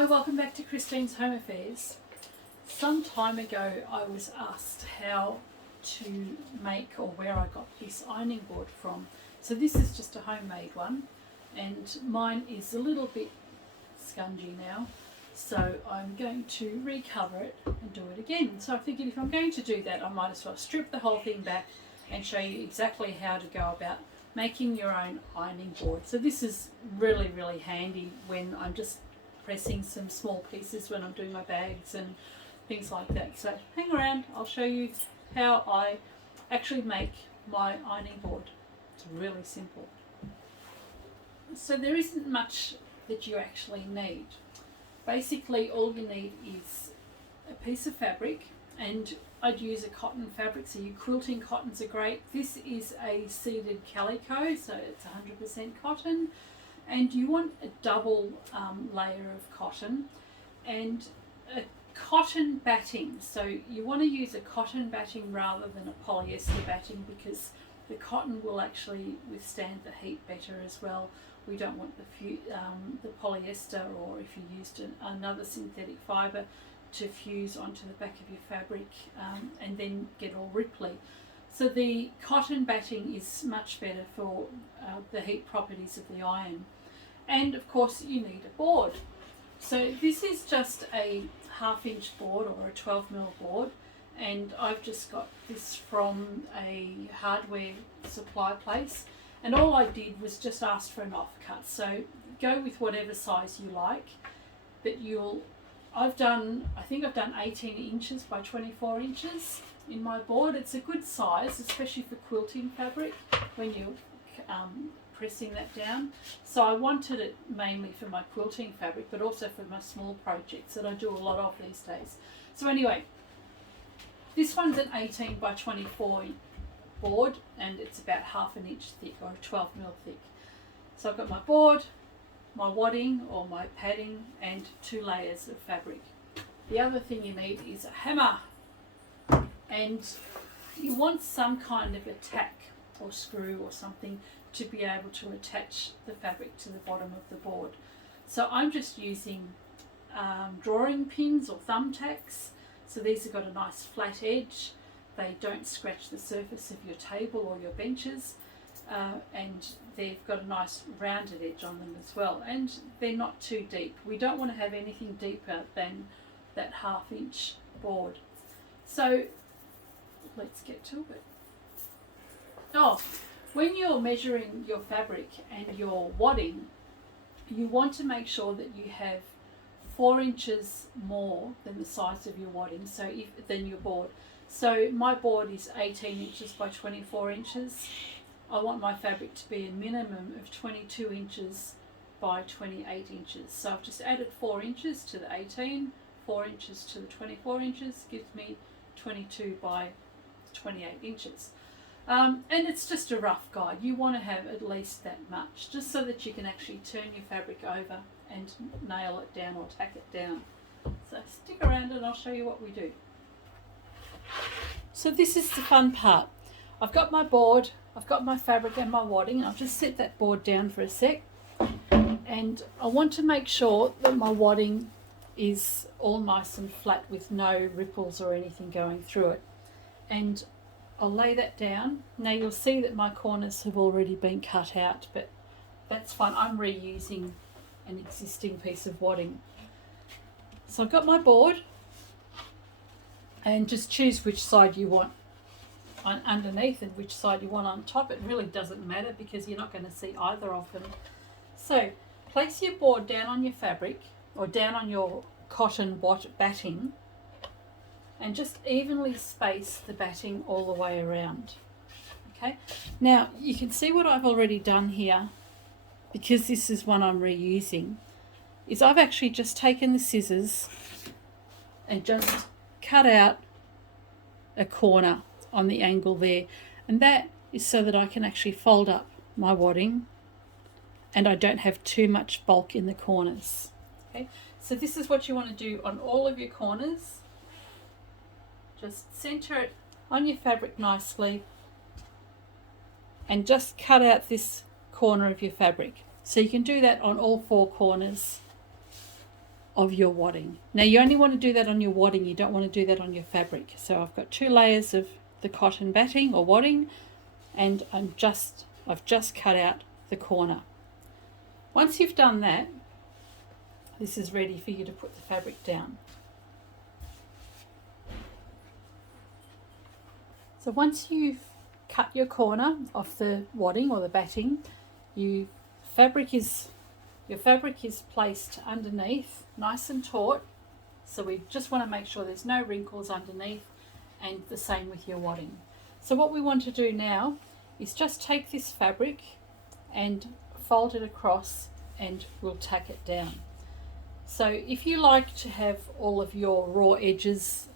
Hi, welcome back to Christine's Home Affairs. Some time ago I was asked how to make or where I got this ironing board from. So this is just a homemade one and mine is a little bit scungy now. So I'm going to recover it and do it again. So I figured if I'm going to do that, I might as well strip the whole thing back and show you exactly how to go about making your own ironing board. So this is really, really handy when I'm just pressing some small pieces when I'm doing my bags and things like that. So hang around, I'll show you how I actually make my ironing board. It's really simple. So there isn't much that you actually need. Basically all you need is a piece of fabric, and I'd use a cotton fabric, so your quilting cottons are great. This is a seeded calico, so it's 100% cotton, and you want a double layer of cotton and a cotton batting. So you want to use a cotton batting rather than a polyester batting, because the cotton will actually withstand the heat better as well. We don't want the polyester, or if you used another synthetic fibre, to fuse onto the back of your fabric and then get all ripply. So the cotton batting is much better for the heat properties of the iron. And of course you need a board. So this is just a 1/2 inch board or a 12mm board, and I've just got this from a hardware supply place, and all I did was just ask for an offcut. So go with whatever size you like, but I think I've done 18 inches by 24 inches in my board. It's a good size, especially for quilting fabric when you're pressing that down. So I wanted it mainly for my quilting fabric, but also for my small projects that I do a lot of these days. So anyway, this one's an 18 by 24 board, and it's about 1/2 inch thick, or 12mm thick. So I've got my board, my wadding or my padding, and 2 layers of fabric. The other thing you need is a hammer, and you want some kind of a tack or screw or something to be able to attach the fabric to the bottom of the board. So I'm just using drawing pins or thumbtacks. So these have got a nice flat edge. They don't scratch the surface of your table or your benches, and they've got a nice rounded edge on them as well, and they're not too deep. We don't want to have anything deeper than that 1/2 inch board. So let's get to it. When you're measuring your fabric and your wadding, you want to make sure that you have 4 inches more than the size of your wadding, than your board. So my board is 18 inches by 24 inches. I want my fabric to be a minimum of 22 inches by 28 inches. So I've just added 4 inches to the 18, 4 inches to the 24 inches, gives me 22 by 28 inches. And it's just a rough guide. You want to have at least that much, just so that you can actually turn your fabric over and nail it down or tack it down. So stick around and I'll show you what we do. So this is the fun part. I've got my board, I've got my fabric and my wadding. I'll just set that board down for a sec, and I want to make sure that my wadding is all nice and flat with no ripples or anything going through it. And I'll lay that down. Now you'll see that my corners have already been cut out, but that's fine. I'm reusing an existing piece of wadding. So I've got my board, and just choose which side you want on underneath and which side you want on top. It really doesn't matter because you're not going to see either of them. So place your board down on your fabric or down on your cotton batting, and just evenly space the batting all the way around. Okay, now you can see what I've already done here, because this is one I'm reusing, is I've actually just taken the scissors and just cut out a corner on the angle there, and that is so that I can actually fold up my wadding and I don't have too much bulk in the corners. Okay, so this is what you want to do on all of your corners. Just center it on your fabric nicely and just cut out this corner of your fabric. So you can do that on all 4 corners of your wadding. Now you only want to do that on your wadding, you don't want to do that on your fabric. So I've got 2 layers of the cotton batting or wadding, and I've just cut out the corner. Once you've done that, this is ready for you to put the fabric down. So once you've cut your corner off the wadding or the batting, your fabric is placed underneath, nice and taut. So we just want to make sure there's no wrinkles underneath, and the same with your wadding. So what we want to do now is just take this fabric and fold it across, and we'll tack it down. So if you like to have all of your raw edges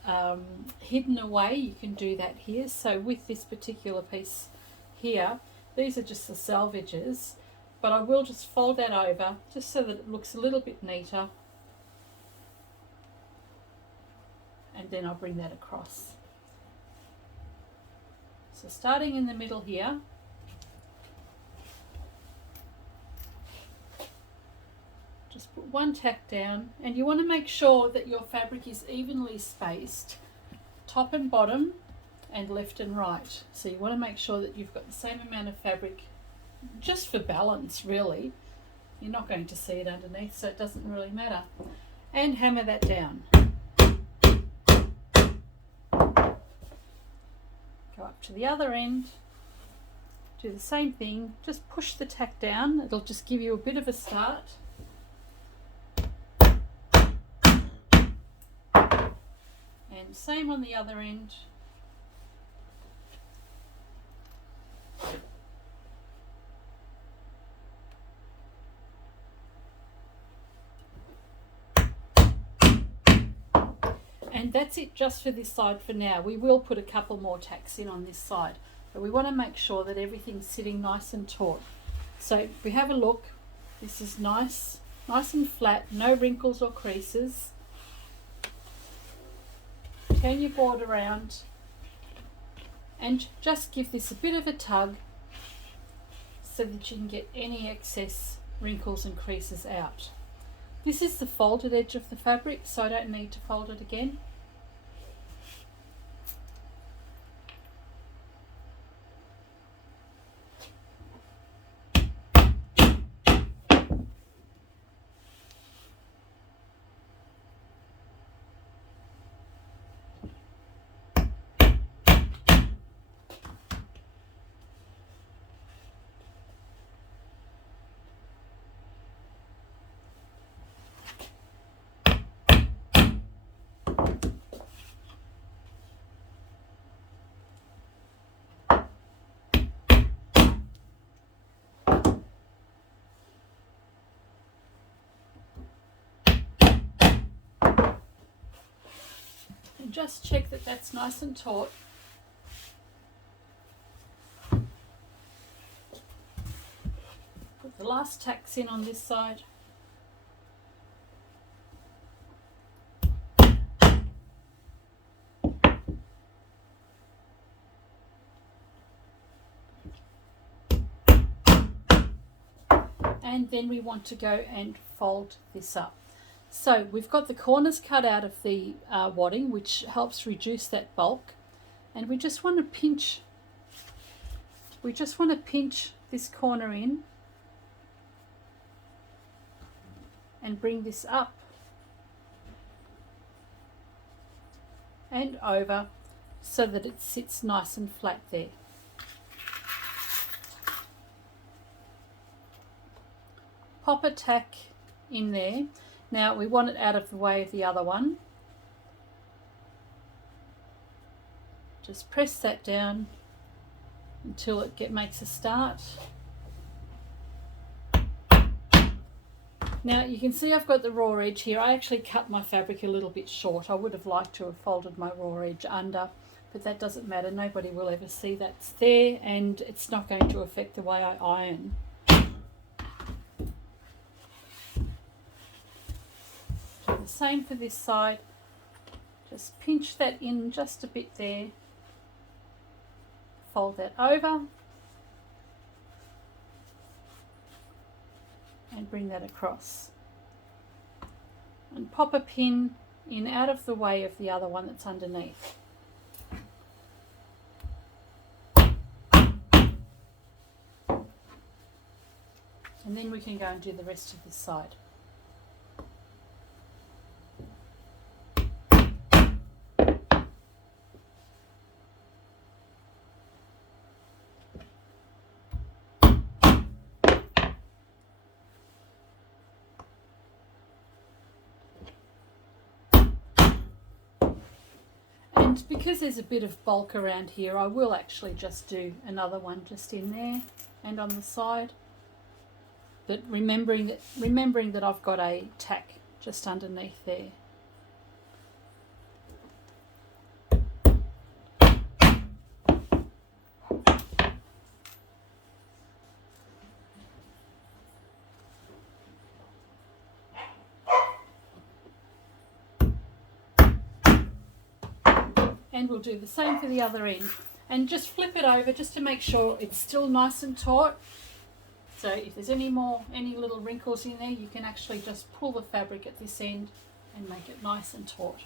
hidden away, you can do that here. So with this particular piece here, these are just the selvages, but I will just fold that over just so that it looks a little bit neater, and then I'll bring that across. So starting in the middle here, just put one tack down, and you want to make sure that your fabric is evenly spaced, top and bottom and left and right. So you want to make sure that you've got the same amount of fabric, just for balance really. You're not going to see it underneath, so it doesn't really matter. And hammer that down. Go up to the other end, do the same thing, just push the tack down, it'll just give you a bit of a start. And same on the other end. And that's it just for this side for now. We will put a couple more tacks in on this side, but we want to make sure that everything's sitting nice and taut. So if we have a look, this is nice and flat, no wrinkles or creases. Turn your board around and just give this a bit of a tug so that you can get any excess wrinkles and creases out. This is the folded edge of the fabric, so I don't need to fold it again. And just check that that's nice and taut. Put the last tacks in on this side. And then we want to go and fold this up. So we've got the corners cut out of the wadding, which helps reduce that bulk, and we just want to pinch this corner in and bring this up and over so that it sits nice and flat there. Pop a tack in there. Now we want it out of the way of the other one. Just press that down until it makes a start. Now you can see I've got the raw edge here. I actually cut my fabric a little bit short. I would have liked to have folded my raw edge under, but that doesn't matter. Nobody will ever see that's there, and it's not going to affect the way I iron. Do the same for this side. Just pinch that in just a bit there. Fold that over and bring that across. and pop a pin in out of the way of the other one that's underneath. And then we can go and do the rest of this side. And because there's a bit of bulk around here, I will actually just do another one just in there and on the side. But remembering that I've got a tack just underneath there. And we'll do the same for the other end. And just flip it over just to make sure it's still nice and taut. So if there's any little wrinkles in there, you can actually just pull the fabric at this end and make it nice and taut.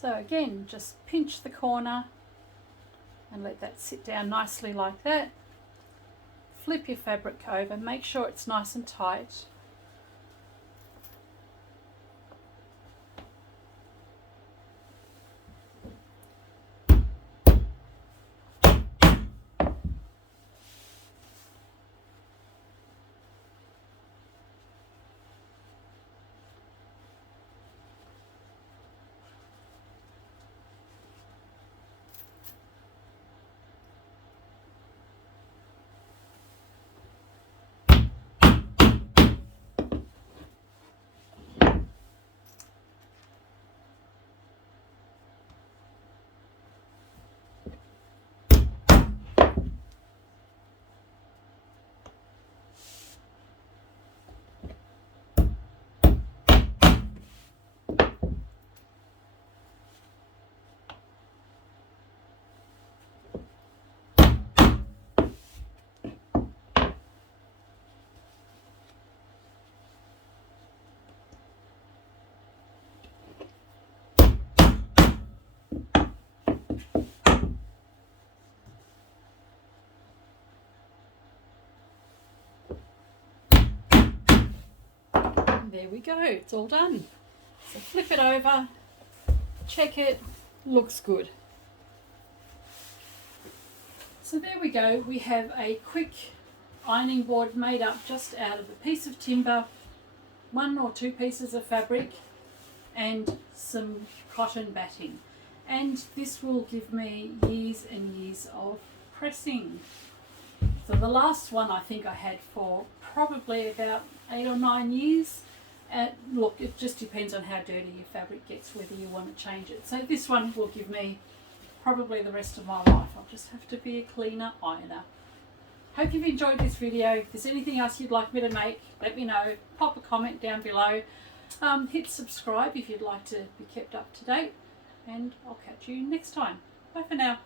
So again, just pinch the corner and let that sit down nicely like that. Flip your fabric over, make sure it's nice and tight. There we go, it's all done. So flip it over, check it, looks good. So there we go, we have a quick ironing board made up just out of a piece of timber, 1 or 2 pieces of fabric and some cotton batting. And this will give me years and years of pressing. So the last one I think I had for probably about 8 or 9 years. Look, it just depends on how dirty your fabric gets, whether you want to change it. So this one will give me probably the rest of my life. I'll just have to be a cleaner ironer. Hope you've enjoyed this video. If there's anything else you'd like me to make, let me know. Pop a comment down below. Hit subscribe if you'd like to be kept up to date. And I'll catch you next time. Bye for now.